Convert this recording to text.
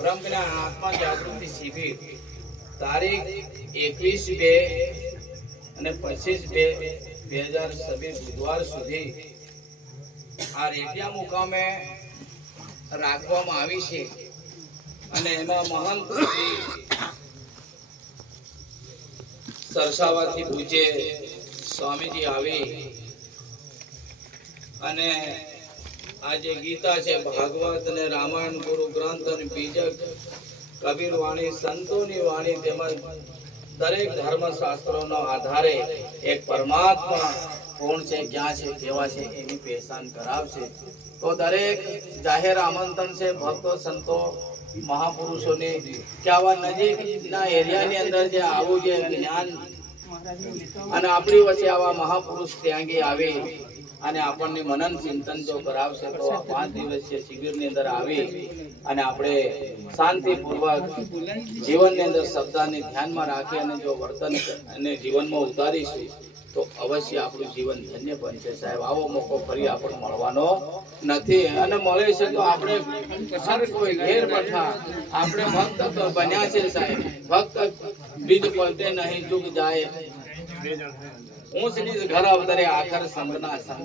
બ્રહ્મજ્ઞાન આત્મા જાગૃતિ શિબિર તારીખ 21/2 અને 25/2/2026 બુધવાર સુધી આ રેડિયા મુકામે રાખવામાં આવી છે અને એમાં મહંત સરસાવાથી પૂજ્ય સ્વામીજી આવી અને આ જે ગીતા છે, ભાગવત અને રામાયણ, ગુરુ ગ્રંથ અને બીજક, કબીર વાણી, સંતોની વાણી તેમજ દરેક ધર્મ શાસ્ત્રોના આધારે એક પરમાત્મા કોણ છે, ક્યાં છે, કેવા છે એની પહેચાન કરાવશે. તો દરેક જાહેર આમંત્રણ છે ભક્તો, સંતો, મહાપુરુષોને કે આવા નજીકના એરિયાની અંદર જે આવું જે જ્ઞાન અને આપણી વચ્ચે આવા મહાપુરુષ ત્યાંગી આવે અને આપણને મનન ચિંતન જો કરાવશે તો આ 5 દિવસીય શિબિરની અંદર આવી અને આપણે શાંતિપૂર્વક જીવનની અંદર શબ્દને ધ્યાનમાં રાખી અને જો વર્તન અને જીવનમાં ઉતારીશું તો અવશ્ય આપણું જીવન ધન્ય બનશે. સાહેબ, આવો મોકો ફરી આપણને મળવાનો નથી અને મળે છે તો આપણે હર કોઈ ઘેર બેઠા આપણે ભક્ત બન્યા છે. સાહેબ, ભક્ત બીજ પલટે નહીં ચૂક જાય, ઊંચ નીચ ઘર અવતરે આખર સંગના સંગ.